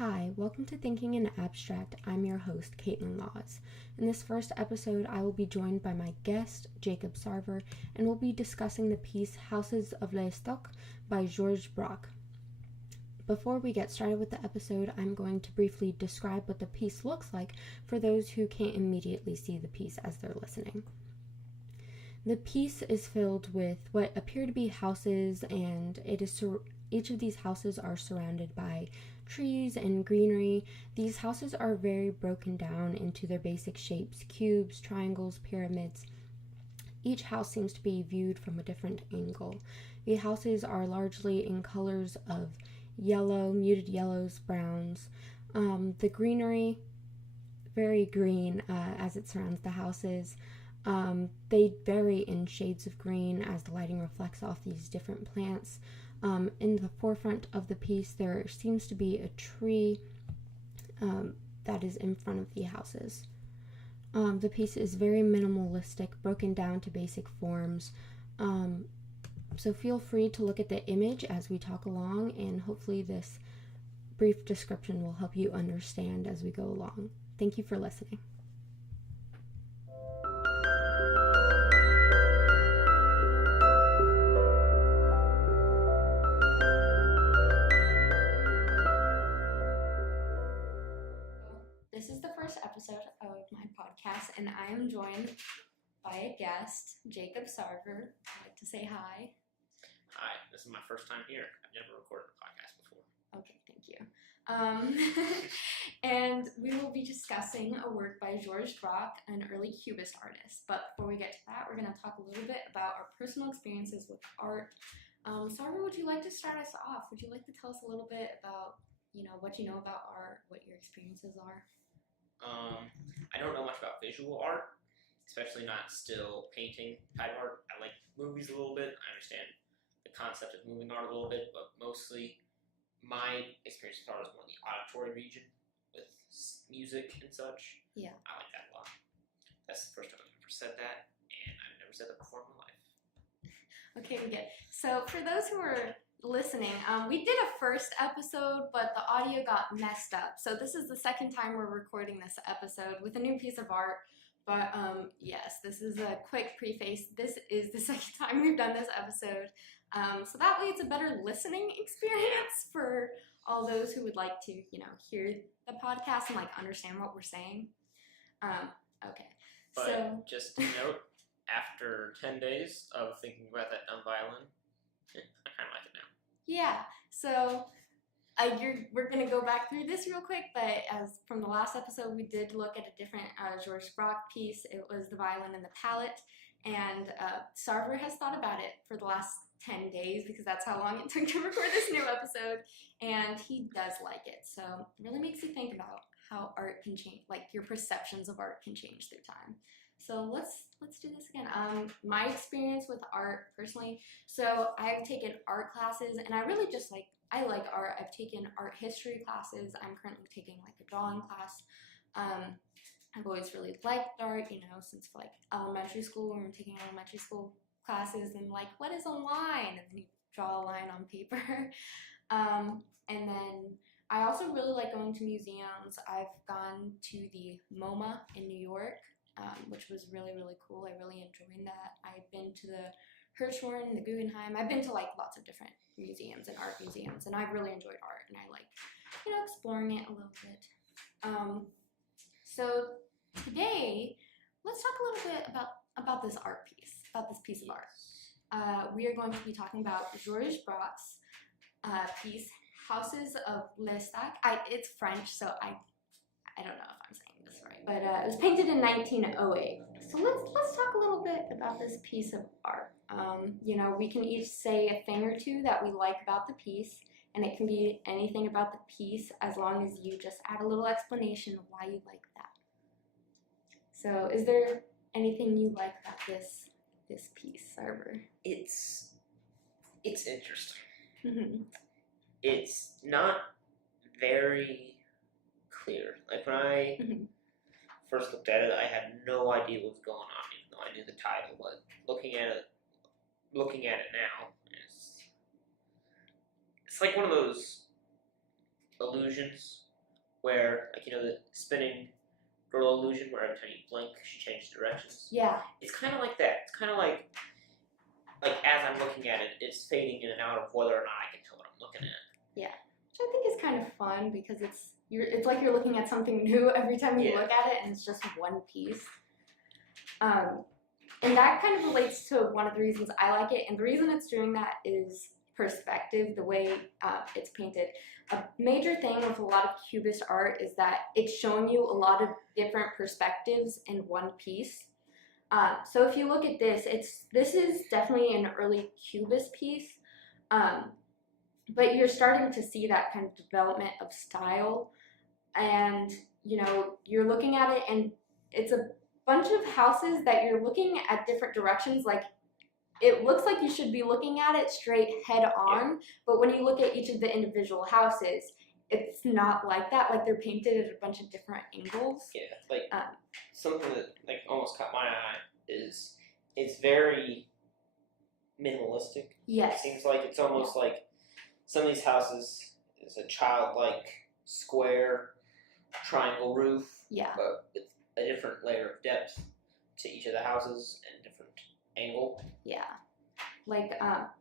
Hi, welcome to Thinking in Abstract. I'm your host, Katelynn. In this first episode, I will be joined by my guest, Jacob Sarver, and we'll be discussing the piece Houses of Stock by Georges Braque. Before we get started with the episode, I'm going to briefly describe what the piece looks like for those who can't immediately see the piece as they're listening. The piece is filled with what appear to be houses, and each of these houses are surrounded by trees and greenery. These houses are very broken down into their basic shapes: cubes, triangles, pyramids. Each house seems to be viewed from a different angle. The houses are largely in colors of yellow, muted yellows, browns. The greenery, very green as it surrounds the houses. They vary in shades of green as the lighting reflects off these different plants. In the forefront of the piece, there seems to be a tree that is in front of the houses. The piece is very minimalistic, broken down to basic forms. So feel free to look at the image as we talk along, and hopefully this brief description will help you understand as we go along. Thank you for listening. This is the first episode of my podcast, and I am joined by a guest, Jacob Sarver. I'd like to say hi. Hi, this is my first time here. I've never recorded a podcast before. Okay, thank you. And we will be discussing a work by Georges Braque, an early Cubist artist. But before we get to that, we're going to talk a little bit about our personal experiences with art. Sarver, would you like to start us off? Would you like to tell us a little bit about, what you know about art, what your experiences are? I don't know much about visual art, especially not still painting type art. I like movies a little bit. I understand the concept of moving art a little bit, but mostly my experience with art is more in the auditory region with music and such. Yeah. I like that a lot. That's the first time I've ever said that, and I've never said that before in my life. Okay, we get. So for those who are listening, we did a first episode, but the audio got messed up. So this is the second time we're recording this episode with a new piece of art. But yes, this is a quick preface. This is the second time we've done this episode. So that way it's a better listening experience for all those who would like to, hear the podcast and understand what we're saying. Okay. But so just to note, after 10 days of thinking about that dumb violin, I kind of like it now. Yeah, so we're going to go back through this real quick, but as from the last episode, we did look at a different Georges Braque piece. It was the violin and the palette, and Sarver has thought about it for the last 10 days because that's how long it took to record this new episode, and he does like it. So it really makes you think about how art can change, your perceptions of art can change through time. So let's do this again. My experience with art personally. So I've taken art classes, and I really just I like art. I've taken art history classes. I'm currently taking a drawing class. I've always really liked art, since elementary school, when we're taking elementary school classes, and what is a line? And then you draw a line on paper. And then I also really like going to museums. I've gone to the MoMA in New York, which was really, really cool. I really enjoyed that. I've been to the Hirshhorn, the Guggenheim. I've been to lots of different museums and art museums, and I've really enjoyed art, and I like, exploring it a little bit. So today, let's talk a little bit about this art piece, about this piece of art. We are going to be talking about Georges Braque's piece, Houses of Stock. It's French, so I don't know if I'm saying this right, but it was painted in 1908. So let's talk a little bit about this piece of art. We can each say a thing or two that we like about the piece, and it can be anything about the piece as long as you just add a little explanation of why you like that. So is there anything you like about this piece, Sarver? It's interesting. Mm-hmm. It's not very clear. When I first looked at it, I had no idea what was going on, even though I knew the title. But looking at it now, it's like one of those illusions where, like, the spinning girl illusion, where every time you blink, she changes directions. Yeah. It's kind of like that. It's kind of like as I'm looking at it, it's fading in and out of whether or not I can tell what I'm looking at. Yeah, which I think is kind of fun because it's like you're looking at something new every time you look at it, and it's just one piece. And that kind of relates to one of the reasons I like it, and the reason it's doing that is perspective, the way it's painted. A major thing with a lot of Cubist art is that it's showing you a lot of different perspectives in one piece. So if you look at this, this is definitely an early Cubist piece, but you're starting to see that kind of development of style, and you're looking at it, and it's a bunch of houses that you're looking at different directions. Like, it looks like you should be looking at it straight head on, but when you look at each of the individual houses, it's not like that. Like, they're painted at a bunch of different angles. Yeah, like something that almost caught my eye is it's very minimalistic. Yes. It seems like it's almost like some of these houses is a childlike square triangle roof. Yeah. But with a different layer of depth to each of the houses and different angle. Yeah. Like,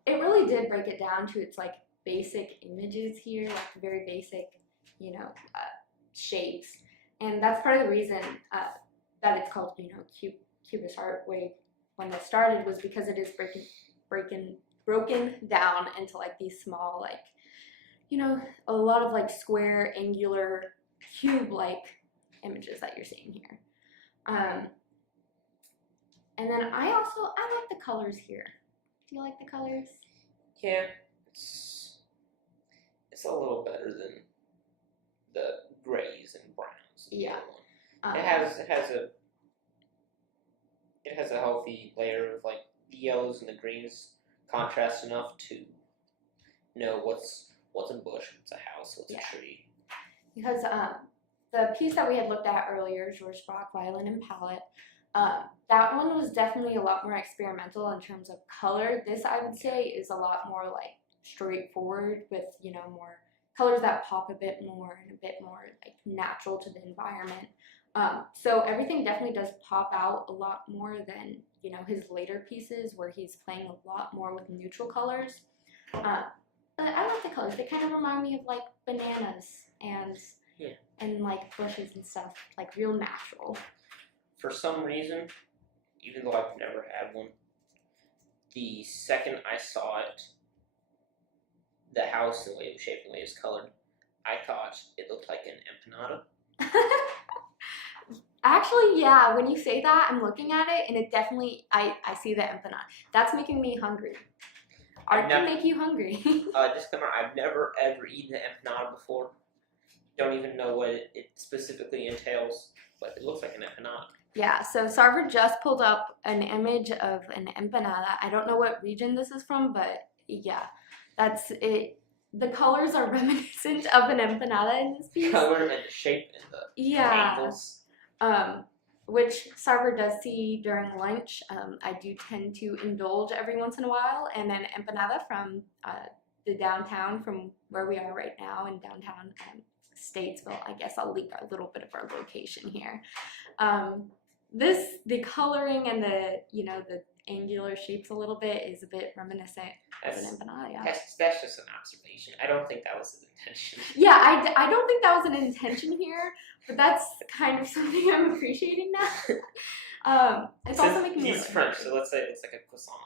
it really did break it down to its basic images here, like very basic, shapes. And that's part of the reason that it's called, Cubist art way when it started, was because it is broken down into these small, a lot of square, angular, cube-like images that you're seeing here. And then I like the colors here. Do you like the colors? Yeah, it's a little better than the grays and browns. Yeah. It has a healthy layer of the yellows and the greens contrast enough to know what's a bush, what's a house, what's a tree. Because the piece that we had looked at earlier, Georges Braque, Violin and Palette, that one was definitely a lot more experimental in terms of color. This, I would say, is a lot more straightforward with, more colors that pop a bit more and a bit more natural to the environment. So everything definitely does pop out a lot more than, his later pieces where he's playing a lot more with neutral colors. But I like the colors. They kind of remind me of bananas and bushes and stuff, real natural. For some reason, even though I've never had one, the second I saw it, the house, the way it was shaped, the way it was colored, I thought it looked like an empanada. Actually, yeah, when you say that, I'm looking at it, and it definitely, I see the empanada. That's making me hungry. Art can make you hungry. Disclaimer, I've never ever eaten an empanada before. Don't even know what it specifically entails, but it looks like an empanada. Yeah, so Sarver just pulled up an image of an empanada. I don't know what region this is from, but yeah, that's it. The colors are reminiscent of an empanada in this piece. Color and the shape and the angles. Which Sarver does see during lunch. I do tend to indulge every once in a while, and an empanada from the downtown, from where we are right now in downtown Statesville. I guess I'll leave a little bit of our location here. The coloring and the angular shapes a little bit is a bit reminiscent of an empanada. Yeah. That's just an observation. I don't think that was his intention. Yeah, I don't think that was an intention here, but that's kind of something I'm appreciating now. It's also making me. He's French, so let's say it looks like a croissant.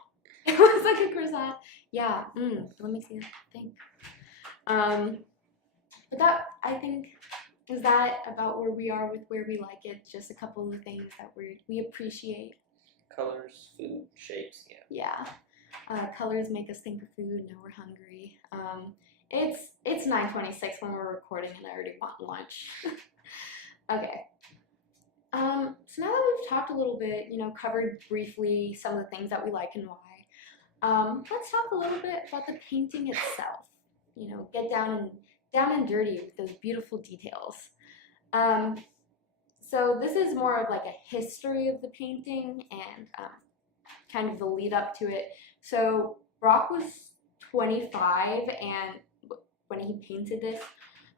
It looks like a croissant. Yeah. Let me see that thing. But that, I think, is that about where we are with where we like it. Just a couple of things that we appreciate. Colors, food, shapes, yeah. Colors make us think of food. Now we're hungry. It's 9:26 when we're recording, and I already want lunch. Okay. So now that we've talked a little bit, covered briefly some of the things that we like and why, let's talk a little bit about the painting itself. Get down and dirty with those beautiful details. So this is more of a history of the painting and kind of the lead up to it. So Braque was 25 and when he painted this,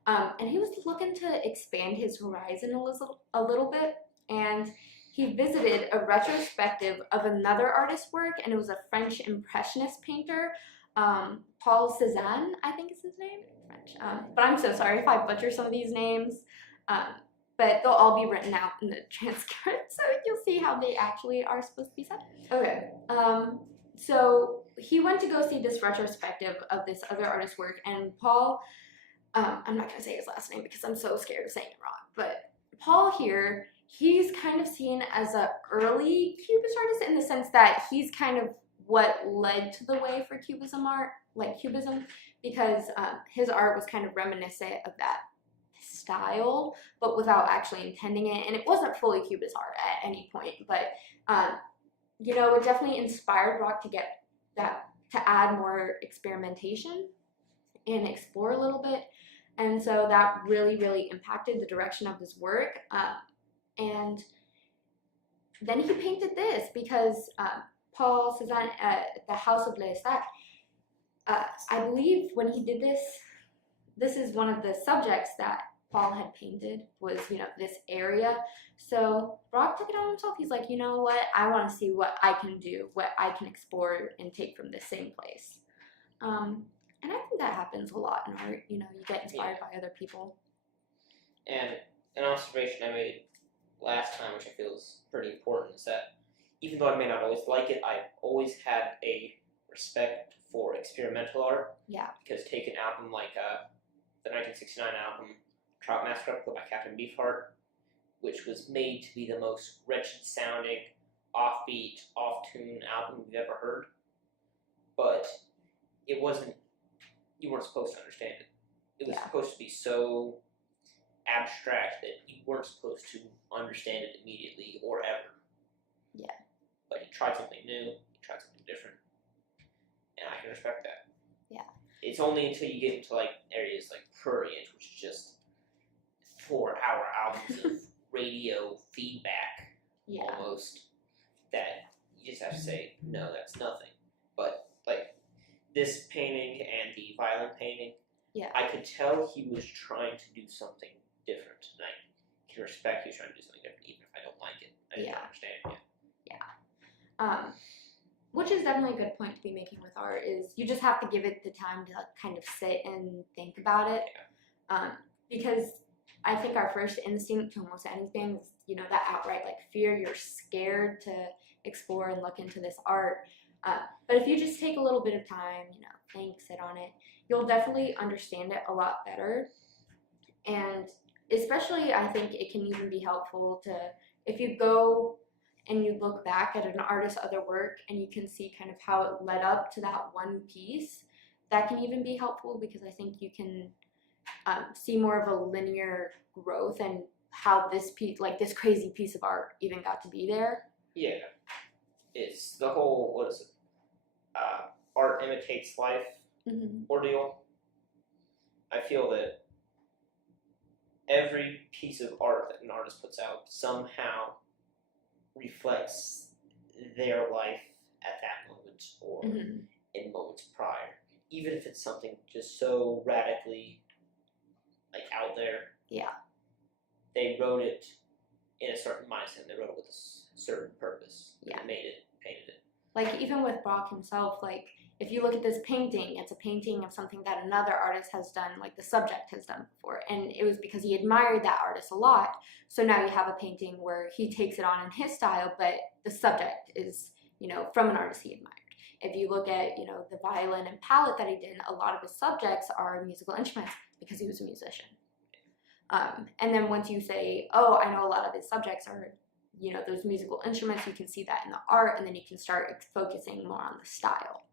And he was looking to expand his horizon a little bit, and he visited a retrospective of another artist's work, and it was a French Impressionist painter, Paul Cézanne, I think is his name, French. But I'm so sorry if I butcher some of these names, but they'll all be written out in the transcript, so you'll see how they actually are supposed to be said. Okay, so he went to go see this retrospective of this other artist's work, and Paul, I'm not going to say his last name because I'm so scared of saying it wrong, but Paul here, he's kind of seen as an early Cubist artist in the sense that he's kind of what led to the way for Cubism art, like Cubism, because his art was kind of reminiscent of that style, but without actually intending it, and it wasn't fully Cubist art at any point, but you know, it definitely inspired Braque to get that, to add more experimentation and explore a little bit, and so that really, really impacted the direction of his work, and then he painted this because Paul Cézanne at the House of Leestac, I believe when he did this, this is one of the subjects that Paul had painted, was, you know, this area. So Braque took it on himself. He's like, you know what, I want to see what I can do, what I can explore and take from this same place. And I think that happens a lot in art. You know, you get inspired by other people. And an observation I made last time, which I feel is pretty important, is that even though I may not always like it, I've always had a respect for experimental art. Yeah. Because take an album like the 1969 album Trout Massacre by Captain Beefheart, which was made to be the most wretched sounding, offbeat, off-tune album you've ever heard. But it wasn't, you weren't supposed to understand it. It was supposed to be so abstract that you weren't supposed to understand it immediately or ever. Yeah. But he tried something new, he tried something different. And I can respect that. Yeah. It's only until you get into like areas like Prurient, which is just 4-hour albums of radio feedback almost, that you just have to say, no, that's nothing. But like this painting and the violin painting, I could tell he was trying to do something different. And I can respect he was trying to do something different, even if I don't like it. I didn't understand it yet. Which is definitely a good point to be making with art, is you just have to give it the time to kind of sit and think about it. Because I think our first instinct to almost anything is, you know, that outright like fear. You're scared to explore and look into this art. But if you just take a little bit of time, you know, think, sit on it, you'll definitely understand it a lot better. And especially, I think it can even be helpful to, if you go and you look back at an artist's other work and you can see kind of how it led up to that one piece, that can even be helpful, because I think you can see more of a linear growth and how this piece, like this crazy piece of art, even got to be there. Yeah. It's the whole, what is it, art imitates life ordeal. I feel that every piece of art that an artist puts out somehow reflects their life at that moment or in moments prior. Even if it's something just so radically like out there. Yeah. They wrote it in a certain mindset. They wrote it with a certain purpose. Yeah. They made it, painted it. Like even with Braque himself, like if you look at this painting, it's a painting of something that another artist has done, like the subject has done before. And it was because he admired that artist a lot. So now you have a painting where he takes it on in his style, but the subject is, you know, from an artist he admired. If you look at, you know, the violin and palette that he did, a lot of his subjects are musical instruments because he was a musician. And then once you say, oh, I know a lot of his subjects are, you know, those musical instruments, you can see that in the art, and then you can start focusing more on the style.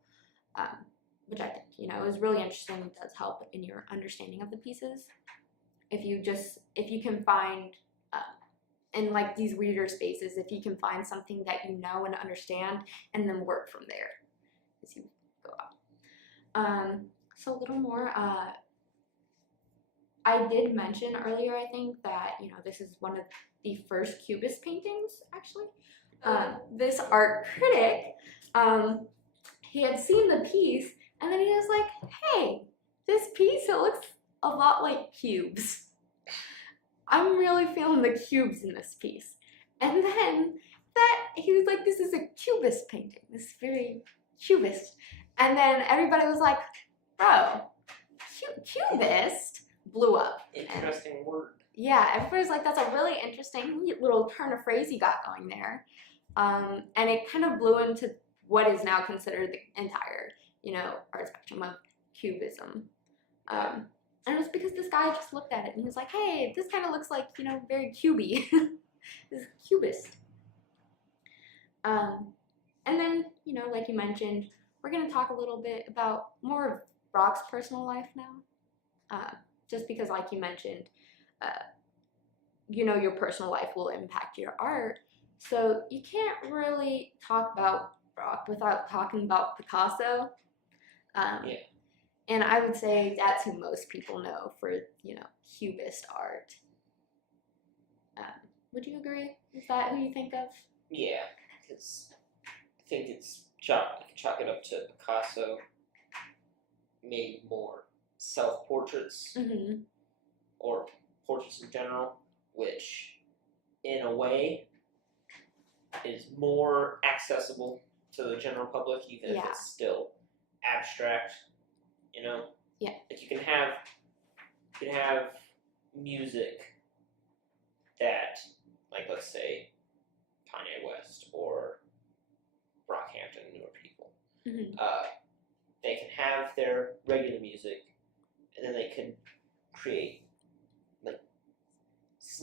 Which I think, you know, is really interesting. It does help in your understanding of the pieces. If you can find, in like these weirder spaces, if you can find something that you know and understand, and then work from there as you go out. So a little more, I did mention earlier, I think, that, you know, this is one of the first Cubist paintings, actually. This art critic, he had seen the piece, and then he was like, hey, this piece, it looks a lot like cubes. I'm really feeling the cubes in this piece. And then he was like, this is a cubist painting. This is very cubist. And then everybody was like, bro, cubist blew up. Interesting word. Yeah, everybody's like, that's a really interesting little turn of phrase you got going there. And it kind of blew into what is now considered the entire, art spectrum of Cubism. And it was because this guy just looked at it and he was like, hey, this kind of looks like, very cubey. This is cubist. And then, like you mentioned, we're going to talk a little bit about more of Braque's personal life now. Just because, like you mentioned, your personal life will impact your art. So you can't really talk about Braque without talking about Picasso. And I would say that's who most people know for, Cubist art. Would you agree? Is that who you think of? Yeah, because I think you can chalk it up to Picasso made more self-portraits or portraits in general, which in a way is more accessible to the general public, even if it's still abstract. Yeah. Like you can have music that, like, let's say Kanye West or Brockhampton, newer people. They can have their regular music, and then they can create like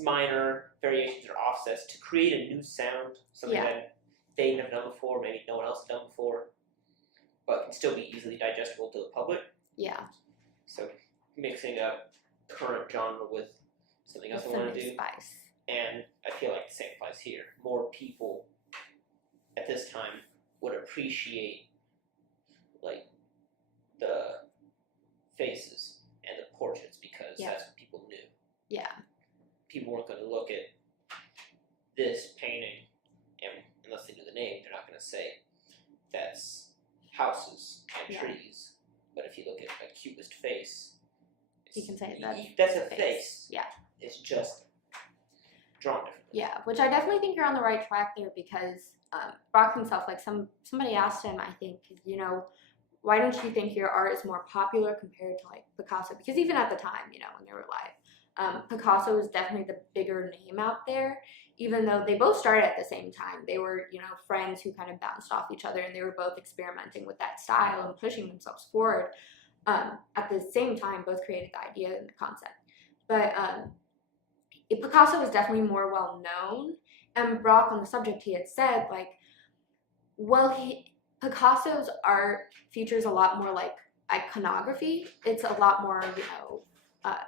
minor variations or offsets to create a new sound, something that they never done before, maybe no one else has done before, but can still be easily digestible to the public. Yeah. So mixing up current genre with something else I want to do. Spice. And I feel like the same applies here. More people at this time would appreciate like the faces and the portraits because that's what people knew. Yeah. People weren't going to look at this painting and unless they knew the name, they're not going to say that's houses and trees. But if you look at a cubist face, you can say that's a face. Yeah. It's just drawn differently. Yeah, which I definitely think you're on the right track there because Braque himself, like somebody asked him, I think, why don't you think your art is more popular compared to like Picasso? Because even at the time, when they were alive, Picasso was definitely the bigger name out there. Even though they both started at the same time, they were, friends who kind of bounced off each other, and they were both experimenting with that style and pushing themselves forward. At the same time, both created the idea and the concept. But Picasso was definitely more well known, and Braque on the subject, he had said Picasso's art features a lot more like iconography. It's a lot more,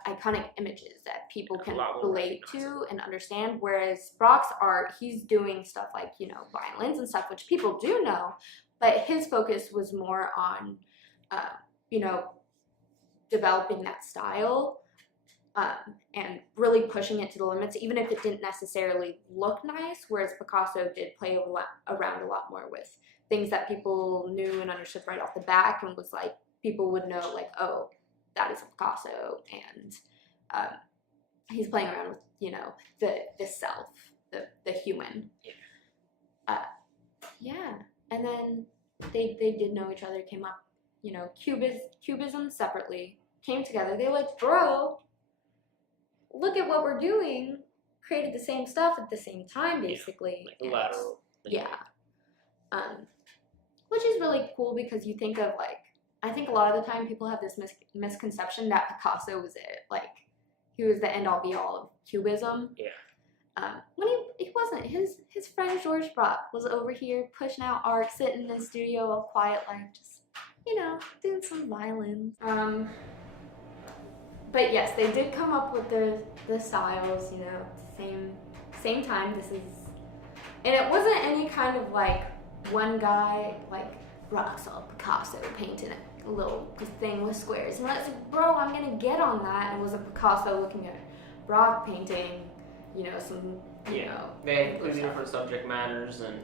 iconic images that people can relate to and understand. Whereas Braque's art, he's doing stuff like, violins and stuff, which people do know, but his focus was more on, developing that style and really pushing it to the limits, even if it didn't necessarily look nice, whereas Picasso did play around a lot more with things that people knew and understood right off the bat, and was like, people would know, like, oh, that is a Picasso, and he's playing around with, the self, the human. And then they did know each other, came up, Cubism separately, came together. They were like, bro, look at what we're doing, created the same stuff at the same time, basically. Like lateral. Which is really cool because you think of, I think a lot of the time people have this misconception that Picasso was it. He was the end-all be-all of Cubism. When he wasn't. His friend Georges Braque was over here pushing out art, sitting in the studio all quiet, just, doing some violins. But yes, they did come up with the styles, same time. And it wasn't any kind of one guy, Braque saw Picasso painting a little thing with squares. And I was like, bro, I'm going to get on that. And it was a Picasso looking at Braque painting, some, They had completely different subject matters and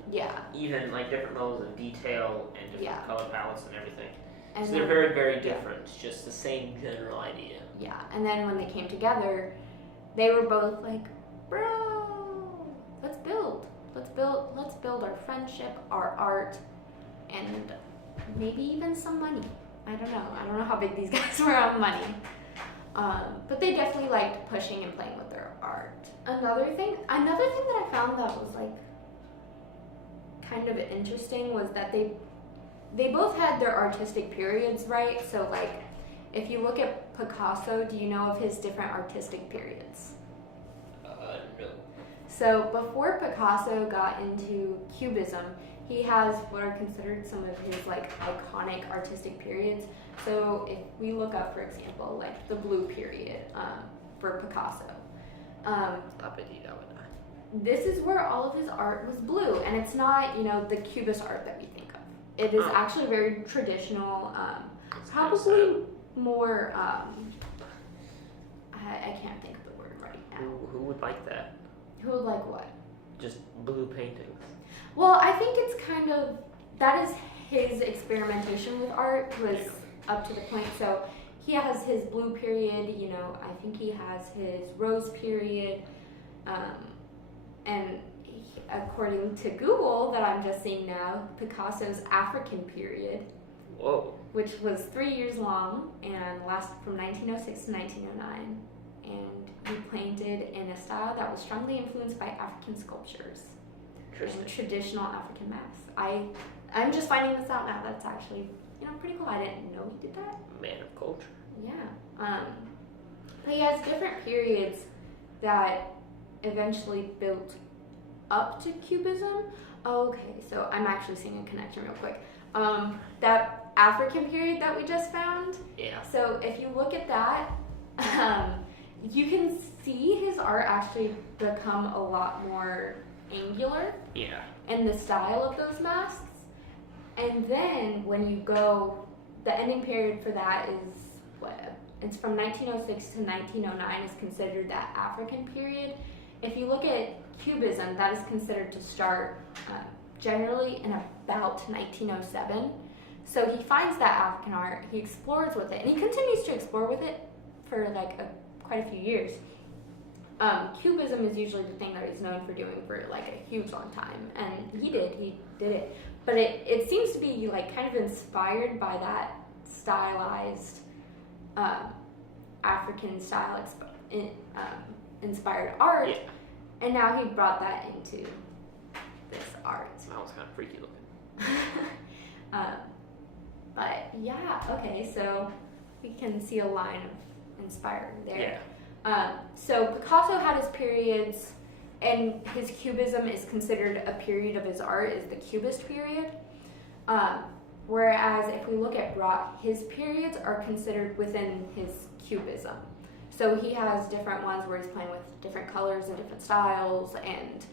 even different levels of detail and different color palettes and everything. And so they're very, very different. It's just the same general idea. yeah. And then when they came together, they were both like, bro, let's build our friendship, our art, and maybe even some money. I don't know how big these guys were on money. But they definitely liked pushing and playing with their art. Another thing that I found that was like kind of interesting was that they both had their artistic periods, right? So like, if you look at Picasso, do you know of his different artistic periods? No. So before Picasso got into Cubism, he has what are considered some of his like iconic artistic periods. So if we look up, for example, like the blue period for Picasso. Stop it, you know it. This is where all of his art was blue, and it's not, the cubist art that we think of. It is actually very traditional, probably more, I can't think of the word right now. Who would like that? Who would like what? Just blue paintings. Well, I think it's kind of, that is his experimentation with art was up to the point. So he has his blue period, I think he has his rose period, and according to Google that I'm just seeing now, Picasso's African period, whoa, which was 3 years long and lasted from 1906 to 1909, and he painted in a style that was strongly influenced by African sculptures and traditional African masks. I'm just finding this out now. That's actually pretty cool. I didn't know he did that. Man of culture. Yeah. But he has different periods that eventually built up to Cubism. Okay, so I'm actually seeing a connection real quick. That African period that we just found. Yeah. So if you look at that, you can see his art actually become a lot more angular. Yeah. In the style of those masks. And then when you go, the ending period for that is it's from 1906 to 1909 is considered that African period. If you look at Cubism, that is considered to start generally in about 1907. So he finds that African art, he explores with it, and he continues to explore with it for like quite a few years. Cubism is usually the thing that he's known for doing for like a huge long time, and he did it. But it seems to be like kind of inspired by that stylized African style inspired art, and now he brought that into this art. That was kind of freaky looking. But yeah, okay, so we can see a line of inspired there. Yeah. So Picasso had his periods, and his Cubism is considered a period of his art, is the Cubist period. Whereas if we look at Braque, his periods are considered within his Cubism. So he has different ones where he's playing with different colors and different styles, and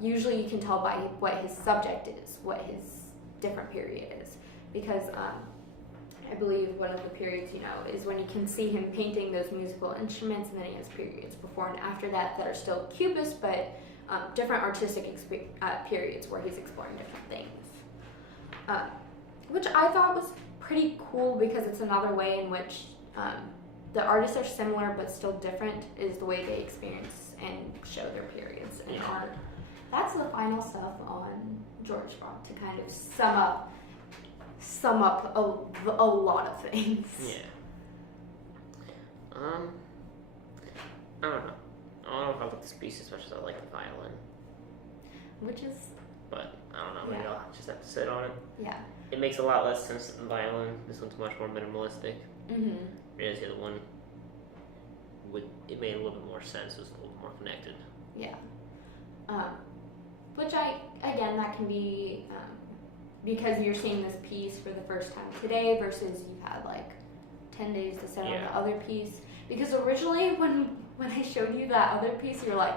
usually you can tell by what his subject is, what his different period is. Because I believe one of the periods, is when you can see him painting those musical instruments, and then he has periods before and after that are still Cubist, but different artistic periods where he's exploring different things. Which I thought was pretty cool because it's another way in which the artists are similar but still different is the way they experience and show their periods in art. That's the final stuff on Georges Braque to kind of sum up a lot of things. Yeah. I don't know. I don't know if I like this piece as much as I like the violin. Which is... But, I don't know, maybe I'll just have to sit on it. Yeah. It makes a lot less sense than the violin. This one's much more minimalistic. Mm-hmm. Whereas the other one, it made a little bit more sense. It was a little more connected. Yeah. Which that can be... because you're seeing this piece for the first time today versus you've had like 10 days to sit on the other piece. Because originally when I showed you that other piece, you're like,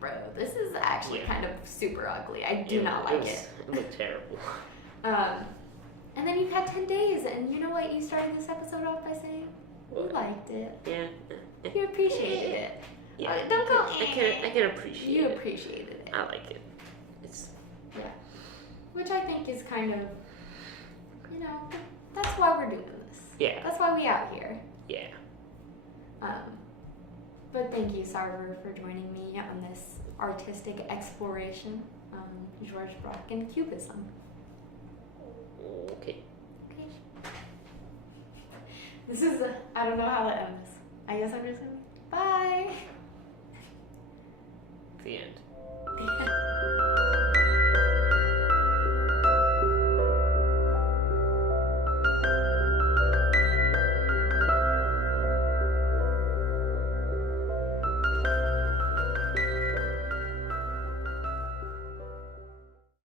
bro, this is actually kind of super ugly. I do not like it. It looked terrible. And then you've had 10 days, and you know what you started this episode off by saying? What? You liked it. Yeah. You appreciated it. Yeah. Don't go. I can appreciate it. You appreciated it. I like it. Yeah. Which I think is kind of, that's why we're doing this. Yeah. That's why we out here. Yeah. But thank you, Sarver, for joining me on this artistic exploration on Georges Braque and Cubism. Okay. This is I don't know how to end this. I guess I'm just gonna bye. The end.